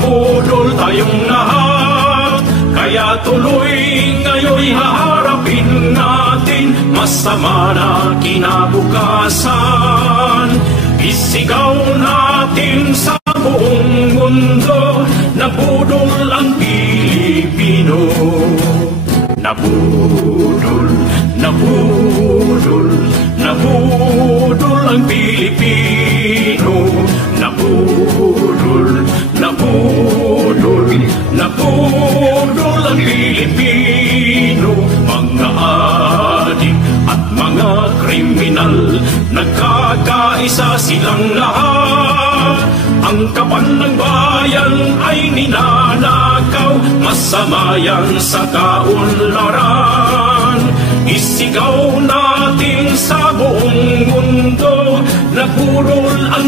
Budol tayong lahat, kaya tuloy ngayon haharapin natin masama na kinabukasan. Isigaw natin sa buong mundo na budol ang Pilipino. Nabudol, nabudol, nabudol ang Pilipino. Nabudol, nabudol, nabudol ang Pilipino. Mga adik at mga kriminal, nagkakaisa silang lahat. Ang kapan ng bayan ay ninanakaw, masama yan sa kaunlaran. Isigaw natin sa buong mundo na budol ang